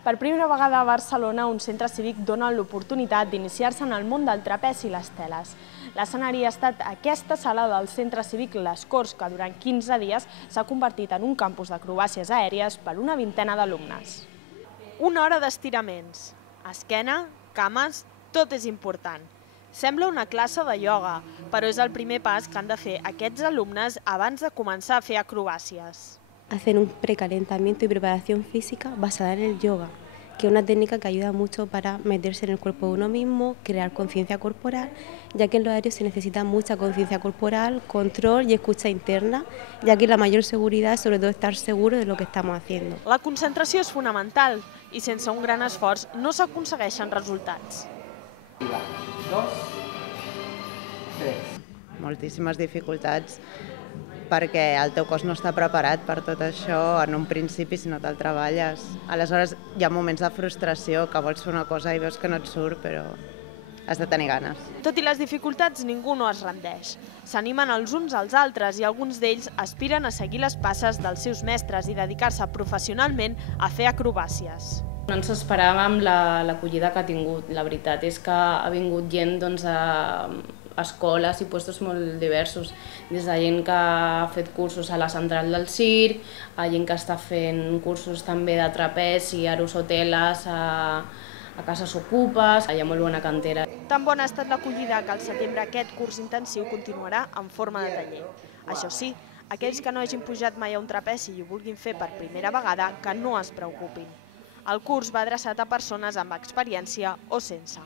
Per primera vegada a Barcelona, un centre cívic dona l'oportunitat d'iniciar-se en el món del trapezi i les teles. L'escenari ha estat aquesta sala del centre cívic Les Corts, que durant 15 dies s'ha convertit en un campus d'acrobàcies aèries per una vintena d'alumnes. Una hora d'estiraments. Esquena, cames, tot és important. Sembla una classe de ioga, però és el primer pas que han de fer aquests alumnes abans de començar a fer acrobàcies. Hacen un precalentamiento y preparación física basada en el yoga, que es una técnica que ayuda mucho para meterse en el cuerpo de uno mismo, crear conciencia corporal, ya que en los aéreos se necesita mucha conciencia corporal, control y escucha interna, ya que la mayor seguridad es sobre todo estar seguro de lo que estamos haciendo. La concentració és fonamental i sense un gran esforç no s'aconsegueixen resultats. Moltíssimes dificultats perquè el teu cos no està preparat per tot això en un principi si no te'l treballes. Aleshores hi ha moments de frustració que vols fer una cosa i veus que no et surt, però has de tenir ganes. Tot i les dificultats, ningú no es rendeix. S'animen els uns als altres i alguns d'ells aspiren a seguir les passes dels seus mestres i dedicar-se professionalment a fer acrobàcies. No ens esperàvem l'acollida que ha tingut. La veritat és que ha vingut gent a escoles i puestos molt diversos, des de gent que ha fet cursos a la central del circ, a gent que està fent cursos també de trapezi, aerosoteles, a cases ocupes, hi ha molt bona cantera. Tan bona ha estat l'acollida que al setembre aquest curs intensiu continuarà en forma de taller. Això sí, aquells que no hagin pujat mai a un trapezi i ho vulguin fer per primera vegada, que no es preocupin. El curs va adreçat a persones amb experiència o sense.